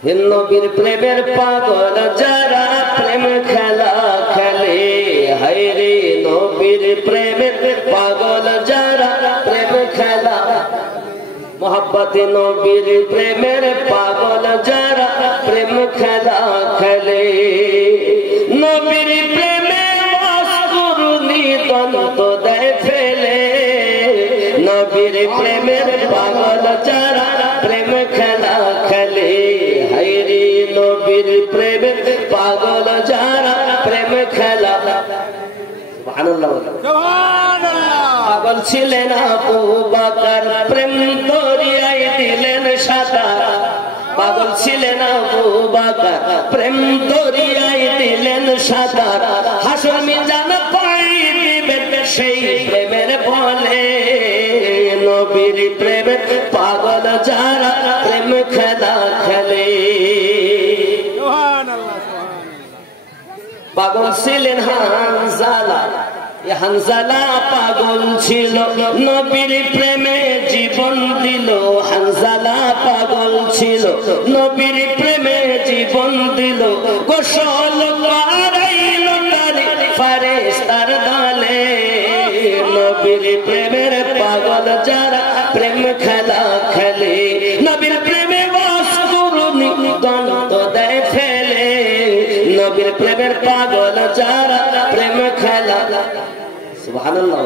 নবীর প্রেমের পাগল যারা প্রেম খেলা খেলে, হায়রে নবীর প্রেমের পাগল যারা প্রেম খেলা, মোহাব্বতে নবীর প্রেমের পাগল যারা প্রেম খেলা খেলে, নবীর প্রেমে অস্কুরনি দ্বন্দ্ব দেয় ফেলে, নবীর প্রেমের পাগল যারা প্রেম খেলা খেলে, হায়রে নবীর প্রেমের পাগল যারা প্রেম খেলা। সুবহানাল্লাহ। পাগল ছিলেন আবু বকর, প্রেম দরিয়ায় দিলেন সাঁতার, পাগল ছিলেন আবু বকর, প্রেম দরিয়ায় দিলেন সাঁতার, হাসর মিজান পাই দিবেন সেই প্রেমের বলে, নবীর প্রেমের পাগল যারা প্রেম খেলা খেলে। পাগল ছিলেন হানজালা, হানজালা পাগল ছিল নবীর প্রেমে জীবন দিল, হানজালা পাগল ছিল নবীর প্রেমে জীবন দিল, গোসল করাইল তার ফেরেশতার দলে, নবীর প্রেমের পাগল যারা প্রেম খেলা খেলে, নবীর প্রেমে অস্কুরনি দ্বন্দ্ব দেয় ফেলে, নবীর প্রেমের পাগল যারা প্রেম খেলা। সুবহানাল্লাহ।